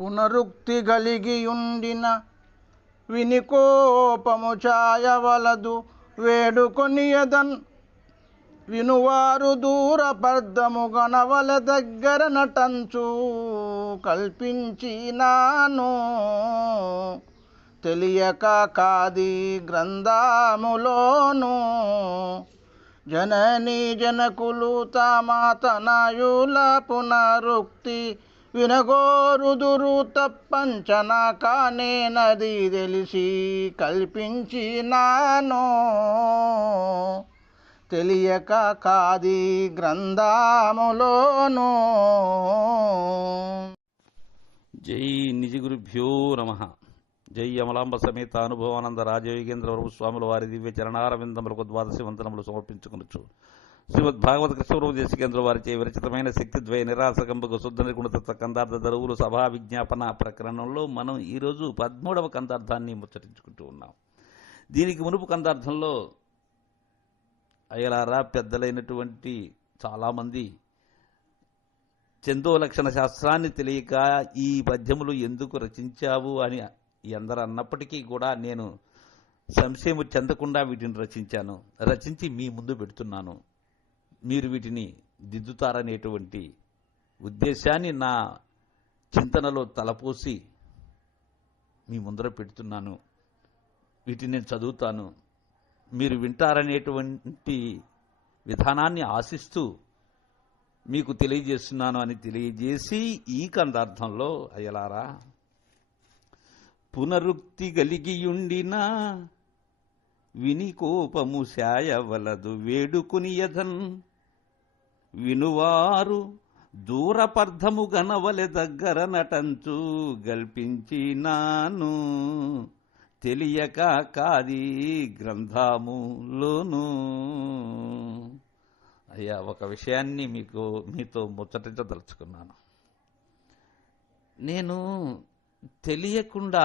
పునరుక్తి కలిగియుండిన వినికోపము ఛాయవలదు వేడుకొనియదన్ వినువారు దూర పర్దము గణవల దగ్గర నటంచు కల్పించినాను తెలియక కాది గ్రంథములోను జనని జనకులు తమాతనయుల పునరుక్తి వినగోరుదురు తప్పంచన కానే నది తెలిసి కల్పించినానో. తెలియక కాది గ్రంథములోను. జై నిజగురుభ్యో నమ. జై అమలాంబ సమేత అనుభవానంద రాజయోగేంద్ర స్వాముల వారి దివ్య చరణారవిందములకు ద్వాదశి వందనములు సమర్పించుకునొచ్చు శ్రీమద్ భాగవత కృష్ణప్రభు దేశికేంద్ర వారిచే విరచితమైన శక్తిద్వయ నిరాశకంపకు శుద్ధ నిర్గుణతత్వ కందార్థ దరువులు సభా విజ్ఞాపన ప్రకరణంలో మనం ఈరోజు పదమూడవ కందార్థాన్ని ముచ్చటించుకుంటూ ఉన్నాం. దీనికి మునుపు కందార్థంలో అయ్యలారా పెద్దలైనటువంటి చాలామంది చందో లక్షణ శాస్త్రాన్ని తెలియక ఈ పద్యములు ఎందుకు రచించావు అని ఎందరు అన్నప్పటికీ కూడా నేను సంశయము చెందకుండా వీటిని రచించాను. రచించి మీ ముందు పెడుతున్నాను. మీరు వీటిని దిద్దుతారనేటువంటి ఉద్దేశాన్ని నా చింతనలో తలపోసి మీ ముందర పెడుతున్నాను. వీటిని నేను చదువుతాను. మీరు వింటారనేటువంటి విధానాన్ని ఆశిస్తూ మీకు తెలియజేస్తున్నాను అని తెలియజేసి ఈ కందార్థంలో అయ్యలారా పునరుక్తి కలిగియుండిన విని కోపము శాయవలదు వేడుకునియదన్ వినువారు దూరపర్ధము గనవలె దగ్గర నటంచు గల్పించినాను. తెలియక కాది గ్రంథములోను. అయ్యా ఒక విషయాన్ని మీకు మీతో ముచ్చటించదలుచుకున్నాను నేను తెలియకుండా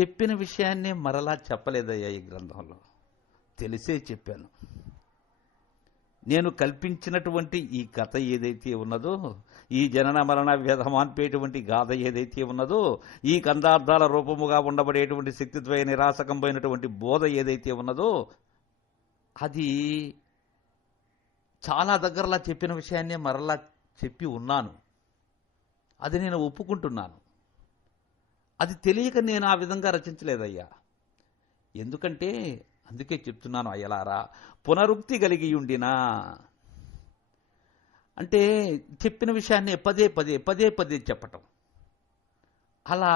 చెప్పిన విషయాన్ని మరలా చెప్పలేదయ్యా ఈ గ్రంథంలో. తెలిసే చెప్పాను. నేను కల్పించినటువంటి ఈ కథ ఏదైతే ఉన్నదో ఈ జనన మరణ వ్యధమాన్పేటువంటి గాథ ఏదైతే ఉన్నదో ఈ కందార్థాల రూపముగా ఉండబడేటువంటి శక్తిద్వయ నిరాశకంపోయినటువంటి బోధ ఏదైతే ఉన్నదో అది చాలా దగ్గరలా చెప్పిన విషయాన్నే మరలా చెప్పి ఉన్నాను. అది నేను ఒప్పుకుంటున్నాను. అది తెలియక నేను ఆ విధంగా రచించలేదయ్యా. ఎందుకంటే అందుకే చెప్తున్నాను అయ్యలారా పునరుక్తి కలిగి ఉండినా. అంటే చెప్పిన విషయాన్ని పదే పదే పదే పదే చెప్పటం. అలా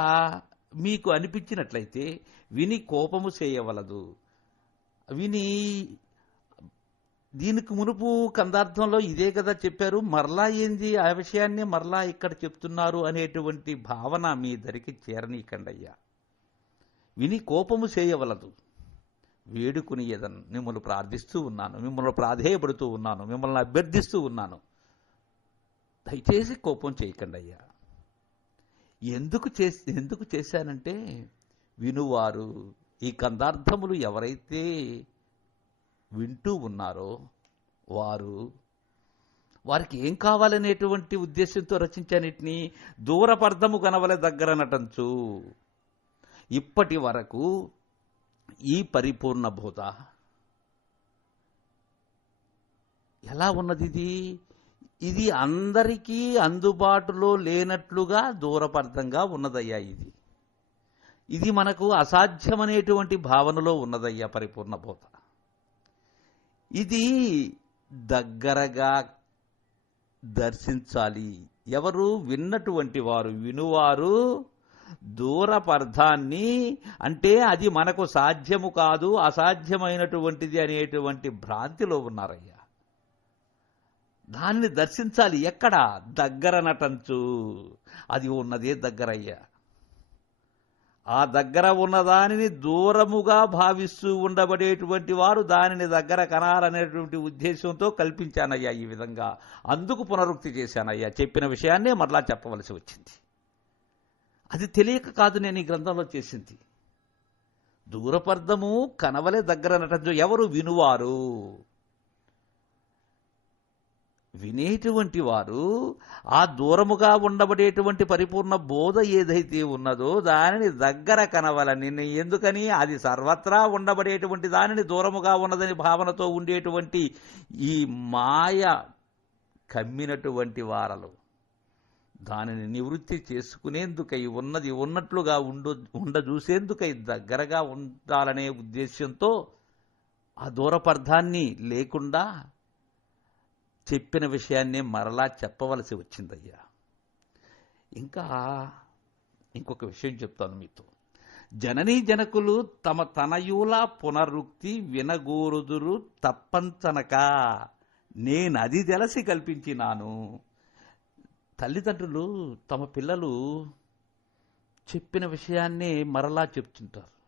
మీకు అనిపించినట్లయితే విని కోపము చేయవలదు. విని దీనికి మునుపు కందార్థంలో ఇదే కదా చెప్పారు మరలా ఏంది ఆ విషయాన్ని మరలా ఇక్కడ చెప్తున్నారు అనేటువంటి భావన మీ ధరికి చేరనీకండి అయ్యా విని కోపము చేయవలదు. వేడుకుని ఏదన్ మిమ్మల్ని ప్రార్థిస్తూ ఉన్నాను. మిమ్మల్ని ప్రాధేయపడుతూ ఉన్నాను. మిమ్మల్ని అభ్యర్థిస్తూ ఉన్నాను. దయచేసి కోపం చేయకండి అయ్యా. ఎందుకు చేసి ఎందుకు చేశానంటే వినువారు ఈ కందార్థములు ఎవరైతే వింటూ ఉన్నారో వారు వారికి ఏం కావాలనేటువంటి ఉద్దేశంతో రచించానిటిని దూరపర్ధము కనవల దగ్గర నటంచు ఇప్పటి వరకు ఈ పరిపూర్ణ భూత. ఎలా ఉన్నది ఇది? ఇది అందరికీ అందుబాటులో లేనట్లుగా దూరపర్థంగా ఉన్నదయ్యా ఇది. ఇది మనకు అసాధ్యమనేటువంటి భావనలో ఉన్నదయ్యా పరిపూర్ణ భూత. ఇది దగ్గరగా దర్శించాలి. ఎవరు విన్నటువంటి వారు వినువారు దూరపర్ధాన్ని అంటే అది మనకు సాధ్యము కాదు అసాధ్యమైనటువంటిది అనేటువంటి భ్రాంతిలో ఉన్నారయ్యా. దాన్ని దర్శించాలి. ఎక్కడ? దగ్గర నటంచు. అది ఉన్నదే దగ్గరయ్యా. ఆ దగ్గర ఉన్నదానిని దూరముగా భావిస్తూ ఉండబడేటువంటి వారు దానిని దగ్గర కనాలనేటువంటి ఉద్దేశంతో కల్పించానయ్యా ఈ విధంగా. అందుకు పునరుక్తి చేశానయ్యా. చెప్పిన విషయాన్నే మరలా చెప్పవలసి వచ్చింది. అది తెలియక కాదు నేను ఈ గ్రంథంలో చేసింది. దూరపర్ధము కనవలే దగ్గర నటంచు ఎవరు వినువారు? వినేటువంటి వారు ఆ దూరముగా ఉండబడేటువంటి పరిపూర్ణ బోధ ఏదైతే ఉన్నదో దానిని దగ్గర కనవలని. ఎందుకని? అది సర్వత్రా ఉండబడేటువంటి దానిని దూరముగా ఉన్నదని భావనతో ఉండేటువంటి ఈ మాయ కమ్మినటువంటి వారలు. దానిని నివృత్తి చేసుకునేందుకై ఉన్నది ఉన్నట్లుగా ఉండు ఉండ చూసేందుకై దగ్గరగా ఉండాలనే ఉద్దేశ్యంతో ఆ దూరపర్థాన్ని లేకుండా చెప్పిన విషయాన్నే మరలా చెప్పవలసి వచ్చిందయ్యా. ఇంకా ఇంకొక విషయం చెప్తాను మీతో. జననీ జనకులు తమ తనయుల పునరుక్తి వినగోరుదురు తప్పంచనక నేనది తెలసి కల్పించినాను. తల్లిదండ్రులు తమ పిల్లలు చెప్పిన విషయాన్నే మరలా చెప్తుంటారు.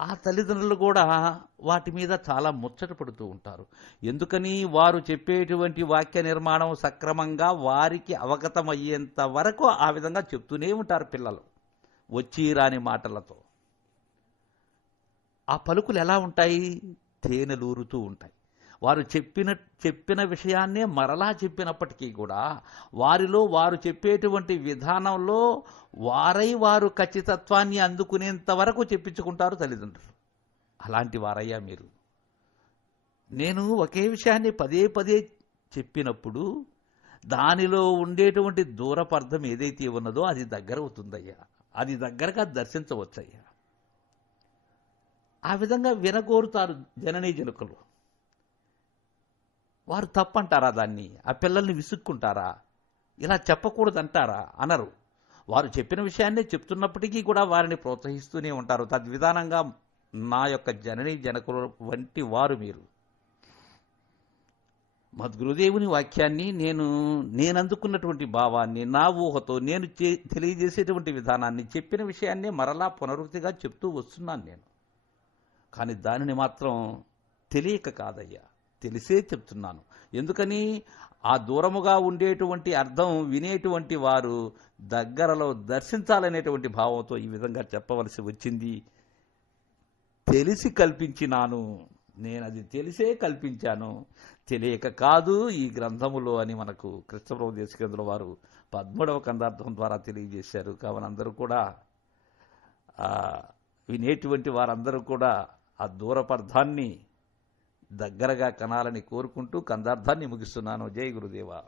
ఆ తల్లిదండ్రులు కూడా వాటి మీద చాలా ముచ్చట పడుతూ ఉంటారు. ఎందుకని వారు చెప్పేటువంటి వాక్య నిర్మాణం సక్రమంగా వారికి అవగతమయ్యేంత వరకు ఆ విధంగా చెప్తూనే ఉంటారు పిల్లలు వచ్చి రాని మాటలతో. ఆ పలుకులు ఎలా ఉంటాయి? తేనెలూరుతూ ఉంటాయి. వారు చెప్పిన చెప్పిన విషయాన్నే మరలా చెప్పినప్పటికీ కూడా వారిలో వారు చెప్పేటువంటి విధానంలో వారై వారు ఖచ్చితత్వాన్ని అందుకునేంత వరకు చెప్పించుకుంటారు తల్లిదండ్రులు. అలాంటి వారయ్యా మీరు. నేను ఒకే విషయాన్ని పదే పదే చెప్పినప్పుడు దానిలో ఉండేటువంటి దూరపర్థం ఏదైతే ఉన్నదో అది దగ్గర అవుతుందయ్యా. అది దగ్గరగా దర్శించవచ్చయ్యా. ఆ విధంగా వినగోరుతారు జననీ జనకులు. వారు తప్పంటారా దాన్ని? ఆ పిల్లల్ని విసుక్కుంటారా? ఇలా చెప్పకూడదంటారా? అనరు. వారు చెప్పిన విషయాన్నే చెప్తున్నప్పటికీ కూడా వారిని ప్రోత్సహిస్తూనే ఉంటారు. తద్విధానంగా నా యొక్క జననీ జనకుల వంటి వారు మీరు. మద్గురుదేవుని వాక్యాన్ని నేను నేను అందుకున్నటువంటి భావాన్ని నా ఊహతో నేను చే- తెలియజేసేటువంటి విధానాన్ని చెప్పిన విషయాన్ని మరలా పునరుక్తిగా చెప్తూ వస్తున్నాను నేను. కానీ దానిని మాత్రం తెలియక కాదయ్యా. తెలిసే చెప్తున్నాను. ఎందుకని? ఆ దూరముగా ఉండేటువంటి అర్థం వినేటువంటి వారు దగ్గరలో దర్శించాలనేటువంటి భావంతో ఈ విధంగా చెప్పవలసి వచ్చింది. తెలిసి కల్పించినాను. నేను అది తెలిసే కల్పించాను. తెలియక కాదు ఈ గ్రంథములో అని మనకు కృష్ణప్రభు దేశకేంద్ర వారు పద్మూడవ కందార్థం ద్వారా తెలియజేశారు. కావున అందరూ కూడా వినేటువంటి వారందరూ కూడా ఆ దూరపర్థాన్ని దగ్గరగా కనాలని కోరుకుంటూ కందార్థాన్ని ముగిస్తున్నాను. జై గురుదేవా.